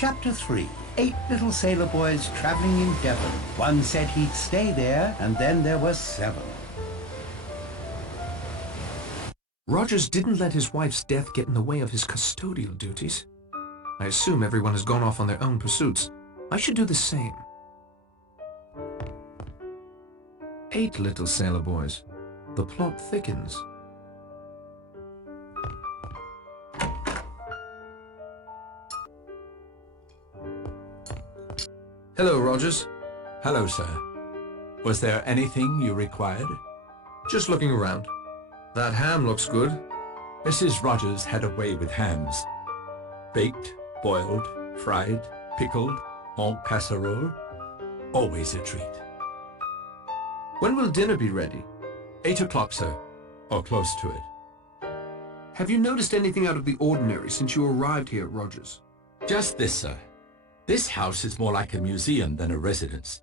Chapter 3. 8 little sailor boys traveling in Devon. One said he'd stay there, and then there were 7. Rogers didn't let his wife's death get in the way of his custodial duties. I assume everyone has gone off on their own pursuits. I should do the same. 8 little sailor boys. The plot thickens. Hello, Rogers. Hello, sir. Was there anything you required? Just looking around. That ham looks good. Mrs. Rogers had a way with hams. Baked, boiled, fried, pickled, en casserole. Always a treat. When will dinner be ready? 8 o'clock, sir. Or close to it. Have you noticed anything out of the ordinary since you arrived here, Rogers? Just this, sir. This house is more like a museum than a residence.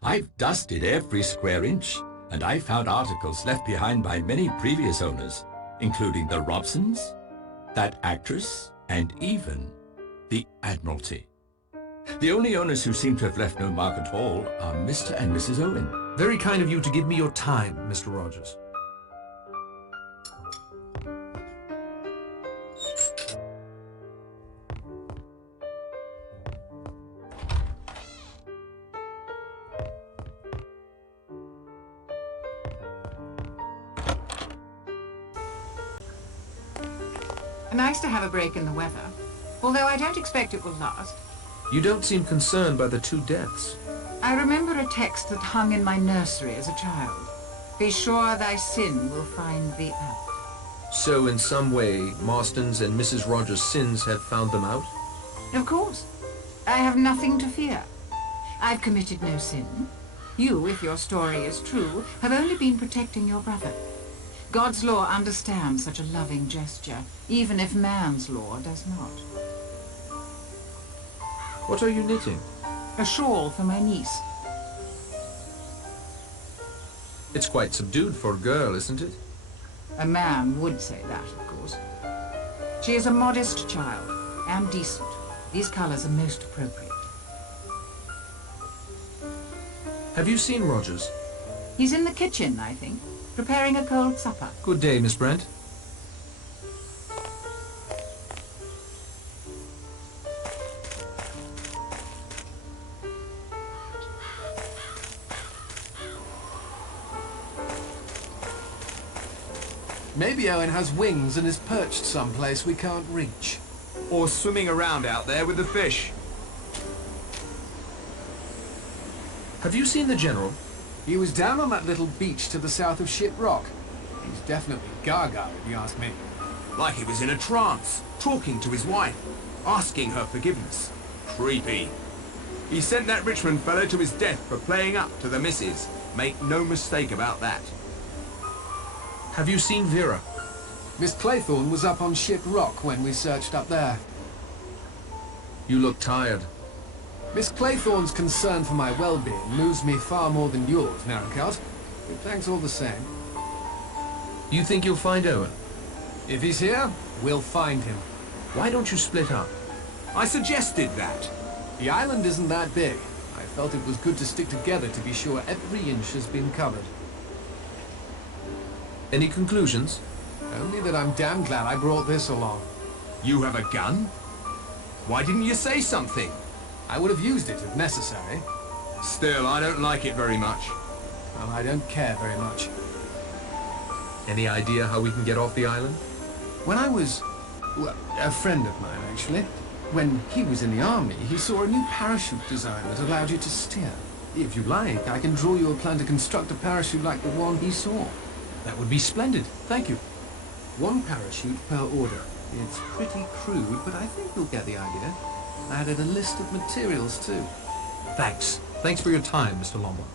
I've dusted every square inch, and I found articles left behind by many previous owners, including the Robsons, that actress, and even the Admiralty. The only owners who seem to have left no mark at all are Mr. and Mrs. Owen. Very kind of you to give me your time, Mr. Rogers. Nice to have a break in the weather, although I don't expect it will last. You don't seem concerned by the 2 deaths. I remember a text that hung in my nursery as a child. Be sure thy sin will find thee out. So in some way, Marston's and Mrs. Rogers' sins have found them out? Of course. I have nothing to fear. I've committed no sin. You, if your story is true, have only been protecting your brother. God's law understands such a loving gesture, even if man's law does not. What are you knitting? A shawl for my niece. It's quite subdued for a girl, isn't it? A man would say that, of course. She is a modest child, and decent. These colors are most appropriate. Have you seen Rogers? He's in the kitchen, I think, preparing a cold supper. Good day, Miss Brent. Maybe Owen has wings and is perched someplace we can't reach. Or swimming around out there with the fish. Have you seen the General? He was down on that little beach to the south of Ship Rock. He's definitely gaga, if you ask me. Like he was in a trance, talking to his wife, asking her forgiveness. Creepy. He sent that Richmond fellow to his death for playing up to the missus. Make no mistake about that. Have you seen Vera? Miss Claythorne was up on Ship Rock when we searched up there. You look tired. Miss Claythorne's concern for my well-being moves me far more than yours, Narrowcart. But thanks all the same. You think you'll find Owen? If he's here, we'll find him. Why don't you split up? I suggested that. The island isn't that big. I felt it was good to stick together to be sure every inch has been covered. Any conclusions? Only that I'm damn glad I brought this along. You have a gun? Why didn't you say something? I would have used it if necessary. Still, I don't like it very much. Well, I don't care very much. Any idea how we can get off the island? When I was... well, a friend of mine, actually. When he was in the army, he saw a new parachute design that allowed you to steer. If you like, I can draw you a plan to construct a parachute like the one he saw. That would be splendid. Thank you. 1 parachute per order. It's pretty crude, but I think you'll get the idea. I added a list of materials, too. Thanks. Thanks for your time, Mr. Lombard.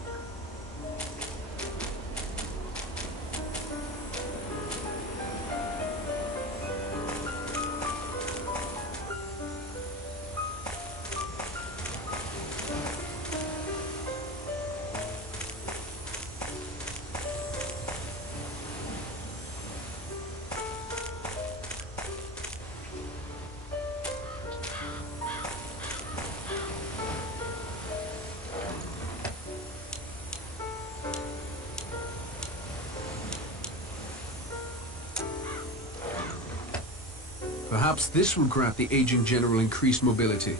Perhaps this will grant the aging general increased mobility.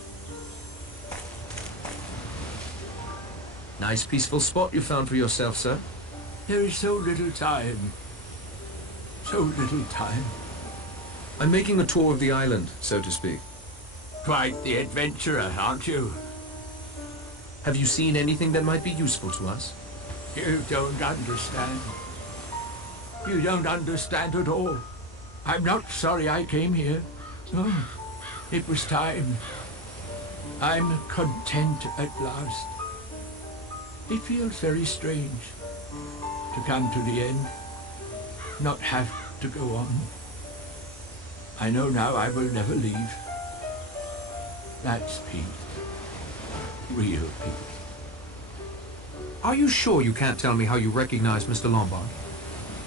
Nice peaceful spot you found for yourself, sir. There is so little time. So little time. I'm making a tour of the island, so to speak. Quite the adventurer, aren't you? Have you seen anything that might be useful to us? You don't understand. You don't understand at all. I'm not sorry I came here. No, it was time. I'm content at last. It feels very strange to come to the end, not have to go on. I know now I will never leave. That's peace. Real peace. Are you sure you can't tell me how you recognize Mr. Lombard?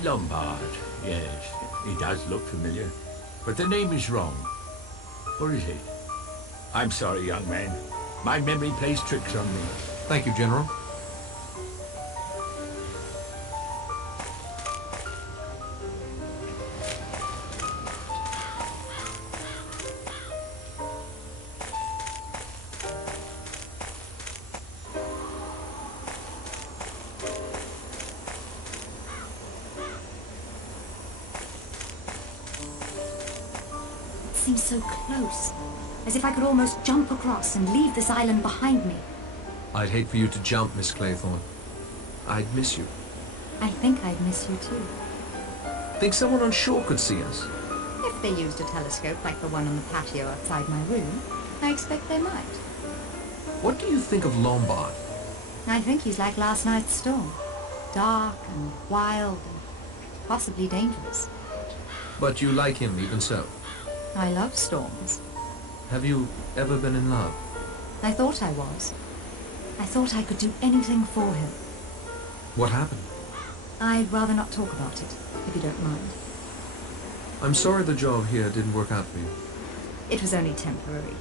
Lombard, yes. He does look familiar. But the name is wrong. Or is it? I'm sorry, young man. My memory plays tricks on me. Thank you, General. Seems so close, as if I could almost jump across and leave this island behind me. I'd hate for you to jump, Miss Claythorne. I'd miss you. I think I'd miss you too. Think someone on shore could see us? If they used a telescope like the one on the patio outside my room, I expect they might. What do you think of Lombard? I think he's like last night's storm. Dark and wild and possibly dangerous. But you like him even so? I love storms. Have you ever been in love? I thought I was. I thought I could do anything for him. What happened? I'd rather not talk about it, if you don't mind. I'm sorry the job here didn't work out for you. It was only temporary.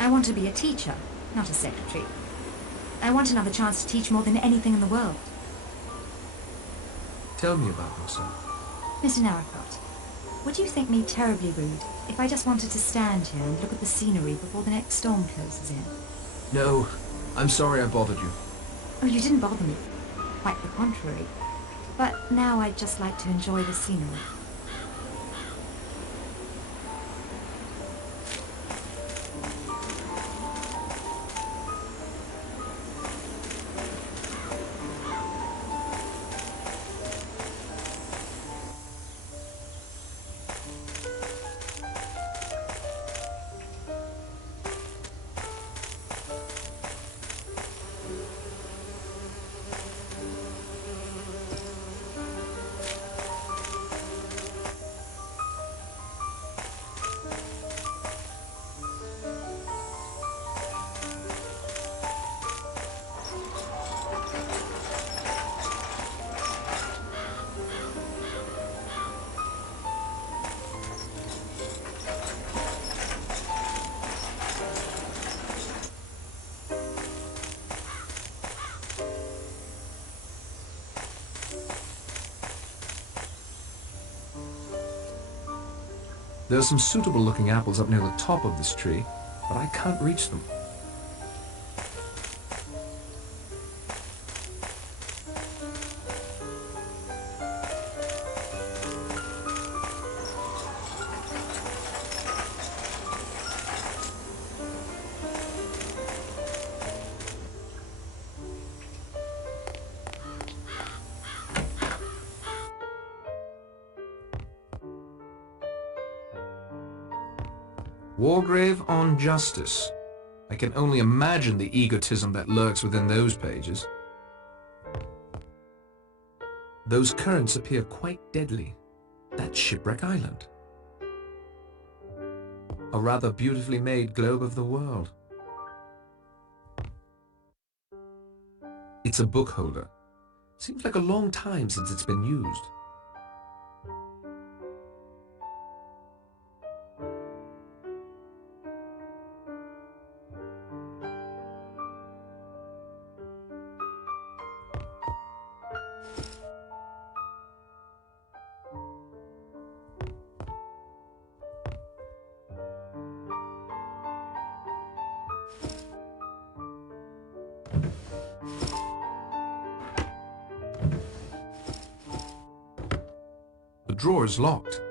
I want to be a teacher, not a secretary. I want another chance to teach more than anything in the world. Tell me about yourself. Mr. Narracott, would you think me terribly rude if I just wanted to stand here and look at the scenery before the next storm closes in? No, I'm sorry I bothered you. Oh, you didn't bother me. Quite the contrary. But now I'd just like to enjoy the scenery. There are some suitable looking apples up near the top of this tree, but I can't reach them. Wargrave on Justice. I can only imagine the egotism that lurks within those pages. Those currents appear quite deadly. That's Shipwreck Island. A rather beautifully made globe of the world. It's a book holder. Seems like a long time since it's been used. drawer is locked.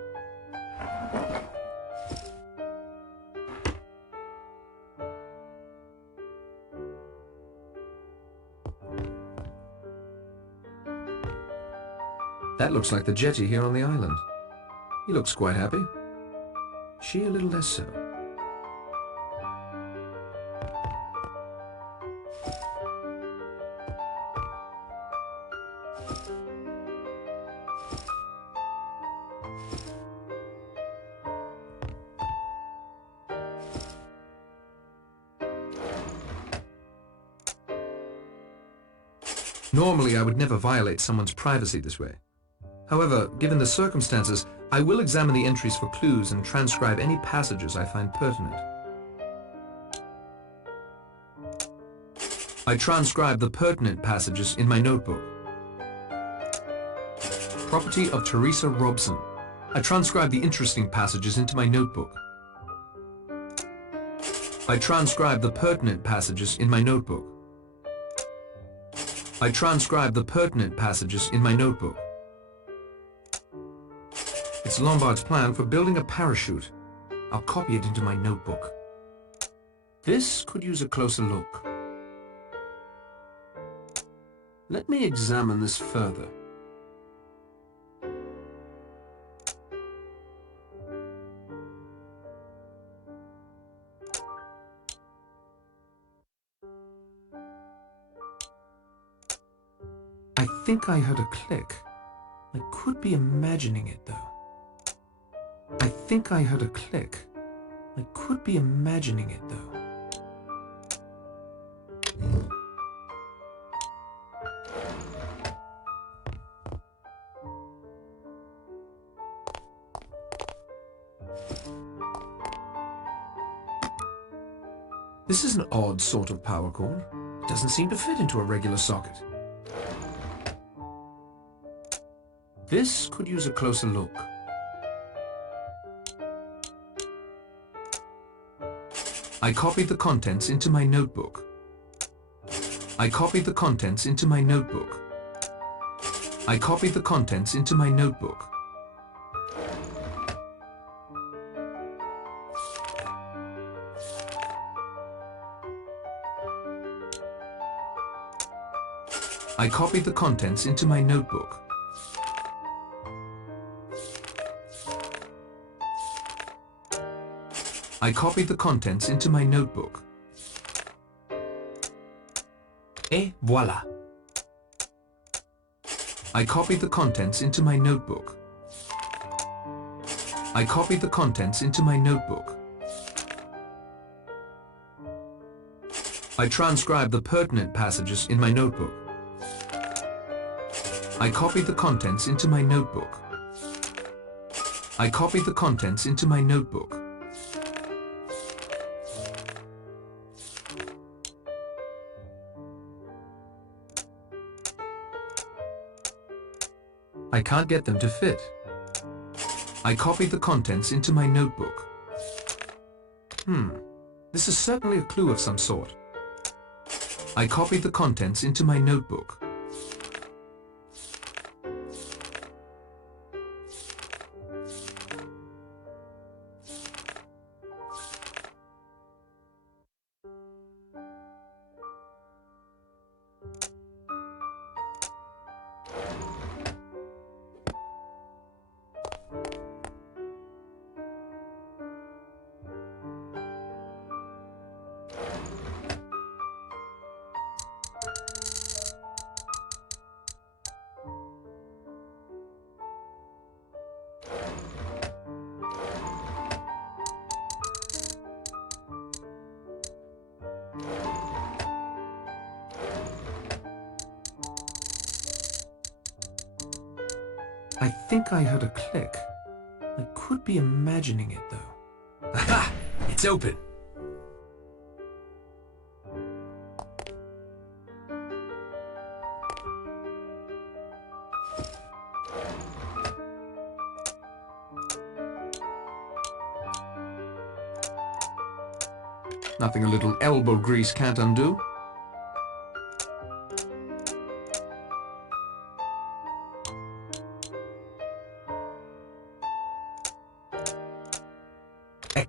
That looks like the jetty here on the island. He looks quite happy. She a little less so. Normally, I would never violate someone's privacy this way. However, given the circumstances, I will examine the entries for clues and transcribe any passages I find pertinent. I transcribe the pertinent passages in my notebook. Property of Teresa Robson. I transcribe the interesting passages into my notebook. I transcribe the pertinent passages in my notebook. I transcribe the pertinent passages in my notebook. It's Lombard's plan for building a parachute. I'll copy it into my notebook. This could use a closer look. Let me examine this further. I think I heard a click. I could be imagining it, though. I think I heard a click. I could be imagining it, though. This is an odd sort of power cord. It doesn't seem to fit into a regular socket. This could use a closer look. I copied the contents into my notebook. I copied the contents into my notebook. I copied the contents into my notebook. I copied the contents into my notebook. I copied the contents into my notebook. Et voilà. I copied the contents into my notebook. I copied the contents into my notebook. I transcribed the pertinent passages in my notebook. I copied the contents into my notebook. I copied the contents into my notebook. I can't get them to fit. I copied the contents into my notebook. This is certainly a clue of some sort. I copied the contents into my notebook. I think I heard a click. I could be imagining it, though. Aha! It's open. Nothing a little elbow grease can't undo.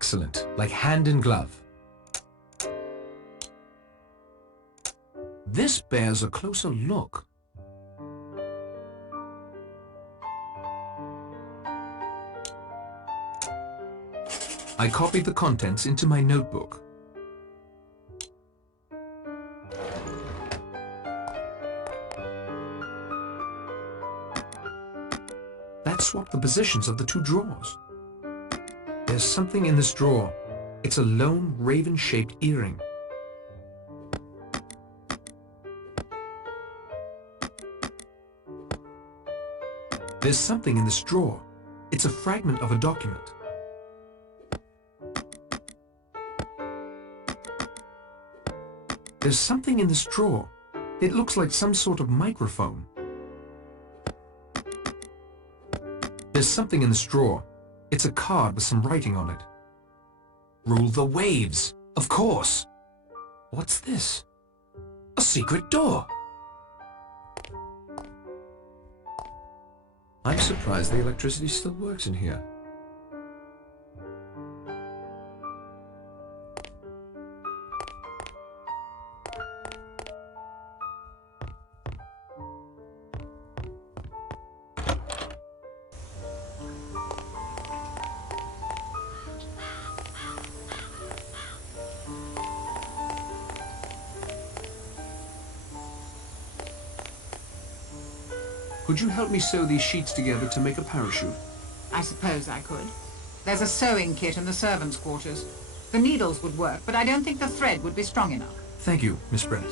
Excellent, like hand in glove. This bears a closer look. I copied the contents into my notebook. That swapped the positions of the two drawers. There's something in this drawer. It's a lone raven-shaped earring. There's something in this drawer. It's a fragment of a document. There's something in this drawer. It looks like some sort of microphone. There's something in this drawer. It's a card with some writing on it. Rule the waves, of course. What's this? A secret door. I'm surprised the electricity still works in here. Could you help me sew these sheets together to make a parachute? I suppose I could. There's a sewing kit in the servants' quarters. The needles would work, but I don't think the thread would be strong enough. Thank you, Miss Brent.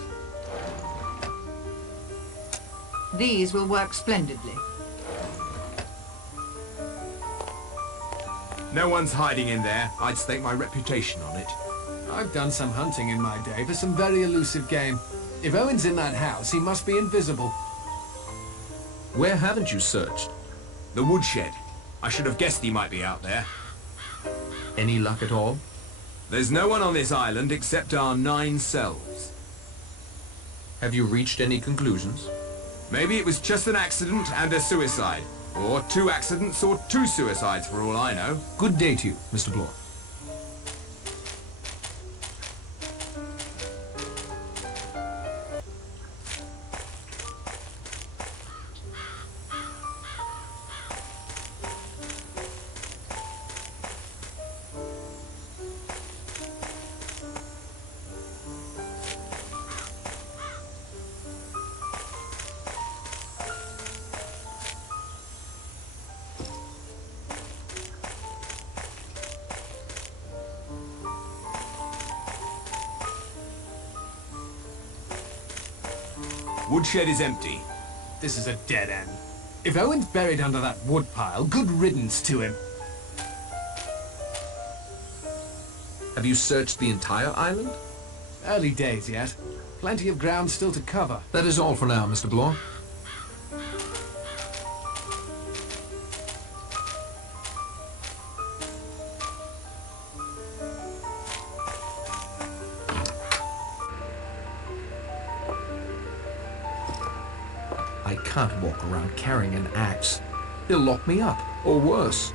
These will work splendidly. No one's hiding in there. I'd stake my reputation on it. I've done some hunting in my day for some very elusive game. If Owen's in that house, he must be invisible. Where haven't you searched? The woodshed. I should have guessed he might be out there. Any luck at all? There's no one on this island except our 9 selves. Have you reached any conclusions? Maybe it was just an accident and a suicide. Or 2 accidents or 2 suicides for all I know. Good day to you, Mr. Bloor. Woodshed is empty. This is a dead end. If Owen's buried under that woodpile, good riddance to him. Have you searched the entire island? Early days yet. Plenty of ground still to cover. That is all for now, Mr. Bloor. I can't walk around carrying an axe. They'll lock me up, or worse.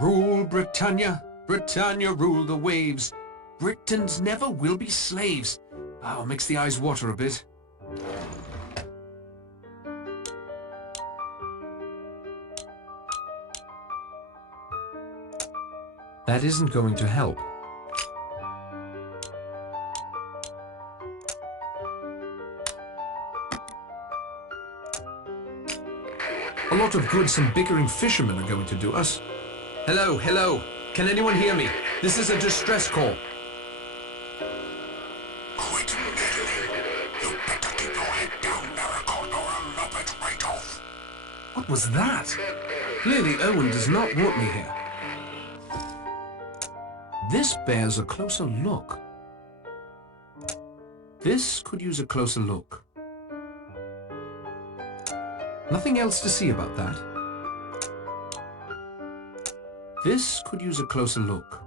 Rule Britannia, Britannia rule the waves. Britons never will be slaves. Oh, makes the eyes water a bit. That isn't going to help. A lot of good some bickering fishermen are going to do us. Hello, hello. Can anyone hear me? This is a distress call. Quit meddling. You better keep your head down, Miracle, or I'll lop it right off. What was that? Clearly Owen does not want me here. This bears a closer look. This could use a closer look. Nothing else to see about that. This could use a closer look.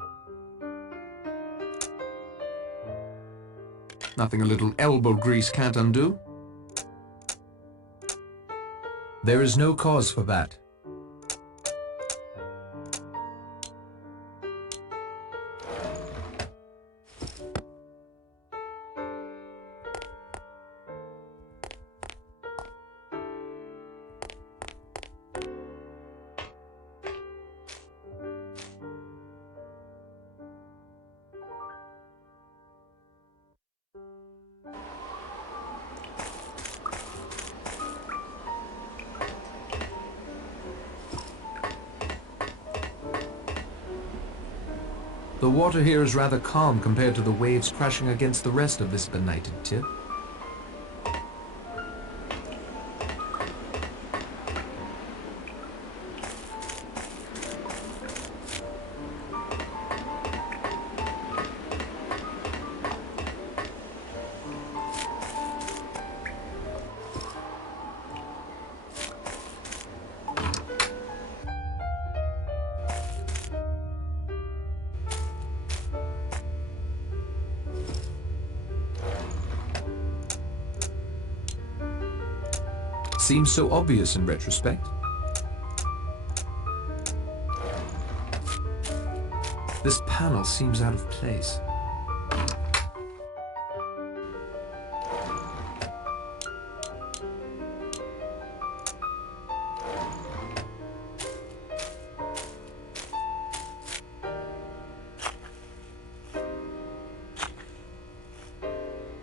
Nothing a little elbow grease can't undo. There is no cause for that. The water here is rather calm compared to the waves crashing against the rest of this benighted tip. Seems so obvious in retrospect. This panel seems out of place.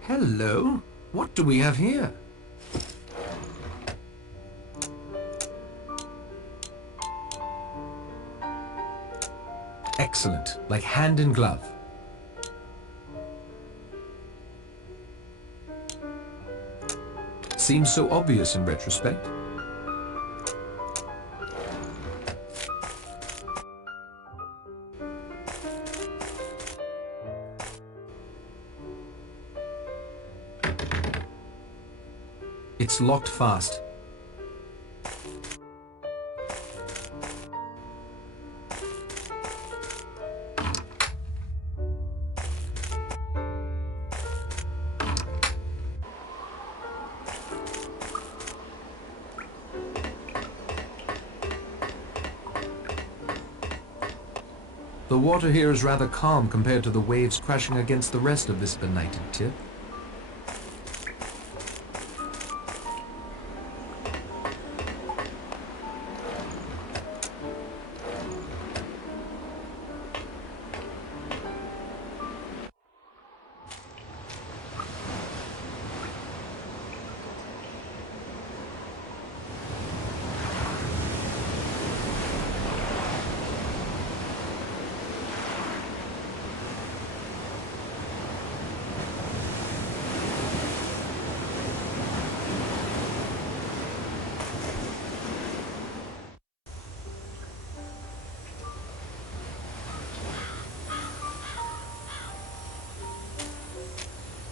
Hello? What do we have here? Excellent, like hand in glove. Seems so obvious in retrospect. It's locked fast. The water here is rather calm compared to the waves crashing against the rest of this benighted tip.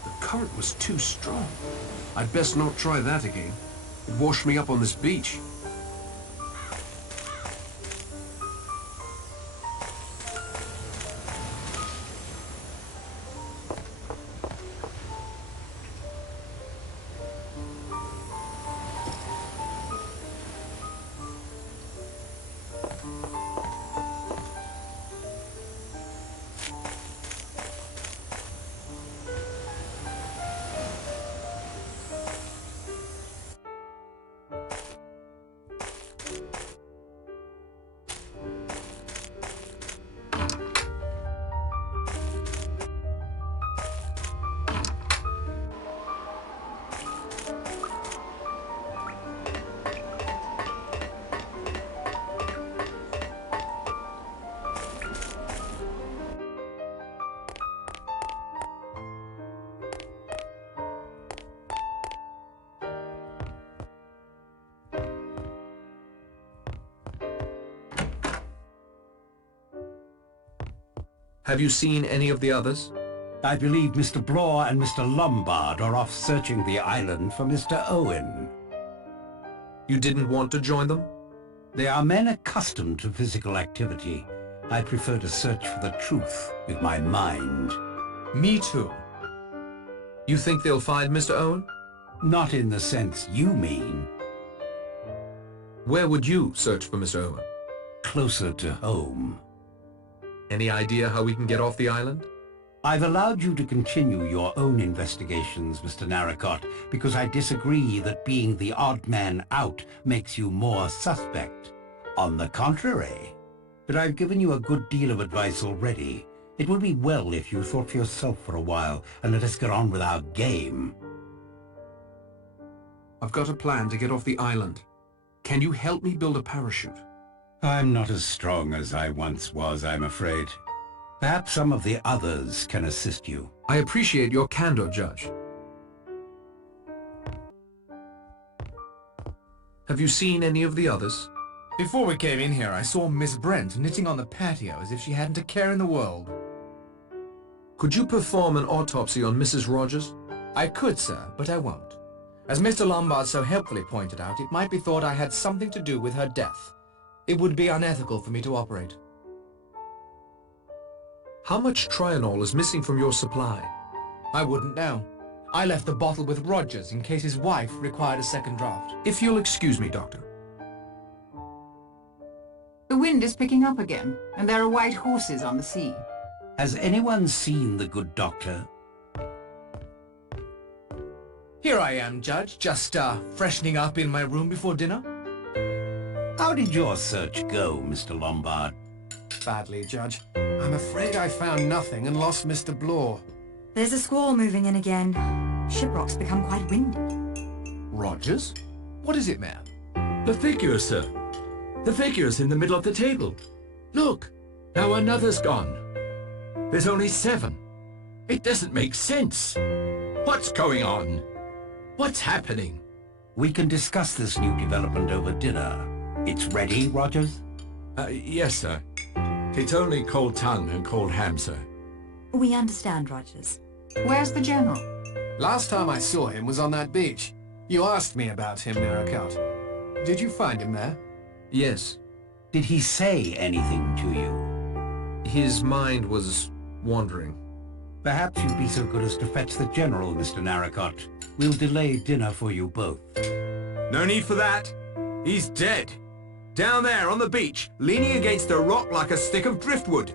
The current was too strong. I'd best not try that again. It washed me up on this beach. Have you seen any of the others? I believe Mr. Blore and Mr. Lombard are off searching the island for Mr. Owen. You didn't want to join them? They are men accustomed to physical activity. I prefer to search for the truth with my mind. Me too. You think they'll find Mr. Owen? Not in the sense you mean. Where would you search for Mr. Owen? Closer to home. Any idea how we can get off the island? I've allowed you to continue your own investigations, Mr. Narracott, because I disagree that being the odd man out makes you more suspect. On the contrary. But I've given you a good deal of advice already. It would be well if you thought for yourself for a while and let us get on with our game. I've got a plan to get off the island. Can you help me build a parachute? I'm not as strong as I once was, I'm afraid. Perhaps some of the others can assist you. I appreciate your candor, Judge. Have you seen any of the others? Before we came in here, I saw Miss Brent knitting on the patio as if she hadn't a care in the world. Could you perform an autopsy on Mrs. Rogers? I could, sir, but I won't. As Mr. Lombard so helpfully pointed out, it might be thought I had something to do with her death. It would be unethical for me to operate. How much Trianol is missing from your supply? I wouldn't know. I left the bottle with Rogers in case his wife required a second draft. If you'll excuse me, Doctor. The wind is picking up again, and there are white horses on the sea. Has anyone seen the good doctor? Here I am, Judge, just freshening up in my room before dinner. How did your search go, Mr. Lombard? Badly, Judge. I'm afraid I found nothing and lost Mr. Blore. There's a squall moving in again. Shiprock's become quite windy. Rogers? What is it, ma'am? The figures, sir. The figures in the middle of the table. Look, now another's gone. There's only 7. It doesn't make sense. What's going on? What's happening? We can discuss this new development over dinner. It's ready, Rogers? Yes, sir. It's only cold tongue and cold ham, sir. We understand, Rogers. Where's the General? Last time I saw him was on that beach. You asked me about him, Narracott. Did you find him there? Yes. Did he say anything to you? His mind was wandering. Perhaps you'd be so good as to fetch the General, Mr. Narracott. We'll delay dinner for you both. No need for that. He's dead. Down there on the beach, leaning against a rock like a stick of driftwood.